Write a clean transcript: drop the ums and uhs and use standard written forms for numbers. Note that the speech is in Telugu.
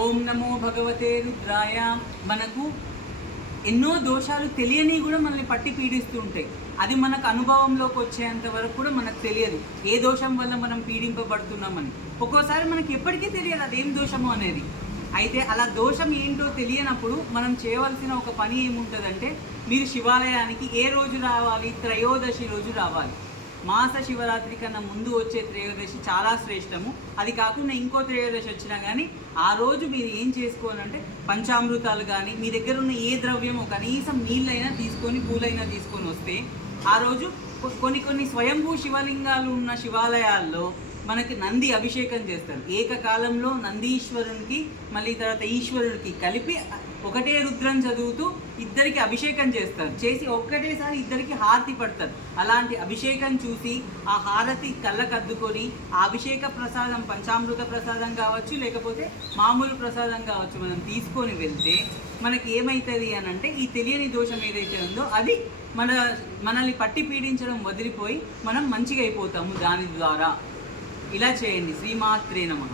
ఓం నమో భగవతే రుద్రాయ. మనకు ఎన్నో దోషాలు తెలియని కూడా మనల్ని పట్టి పీడిస్తూ ఉంటాయి. అది మనకు అనుభవంలోకి వచ్చేంత వరకు కూడా మనకు తెలియదు ఏ దోషం వల్ల మనం పీడింపబడుతున్నామని. ఒక్కోసారి మనకి ఎప్పటికీ తెలియదు అదేం దోషము అనేది. అయితే అలా దోషం ఏంటో తెలియనప్పుడు మనం చేయవలసిన ఒక పని ఏముంటుందంటే, మీరు శివాలయానికి ఏ రోజు రావాలి? త్రయోదశి రోజు రావాలి. మాస శివరాత్రి కన్నా ముందు వచ్చే త్రయోదశి చాలా శ్రేష్టము. అది కాకుండా ఇంకో త్రయోదశి వచ్చినా కానీ ఆ రోజు మీరు ఏం చేసుకోవాలంటే, పంచామృతాలు కానీ మీ దగ్గర ఉన్న ఏ ద్రవ్యమో కనీసం నీళ్ళైనా తీసుకొని పూలైనా తీసుకొని వస్తే, ఆ రోజు కొన్ని స్వయంభూ శివలింగాలు ఉన్న శివాలయాల్లో మనకి నంది అభిషేకం చేస్తారు. ఏకకాలంలో నందీశ్వరునికి మళ్ళీ తర్వాత ఈశ్వరుడికి కలిపి ఒకటే రుద్రం చదువుతూ ఇద్దరికి అభిషేకం చేస్తారు. చేసి ఒక్కటేసారి ఇద్దరికి హారతి పడతారు. అలాంటి అభిషేకం చూసి ఆ హారతి కళ్ళకద్దుకొని ఆ అభిషేక ప్రసాదం, పంచామృత ప్రసాదం కావచ్చు లేకపోతే మామూలు ప్రసాదం కావచ్చు, మనం తీసుకొని వెళ్తే మనకి ఏమవుతుంది అని అంటే, ఈ తెలియని దోషం ఏదైతే ఉందో అది మనల్ని పట్టి పీడించడం వదిలిపోయి మనం మంచిగా అయిపోతాము దాని ద్వారా. ఇలా చేయండి. శ్రీమాత్రే నమః.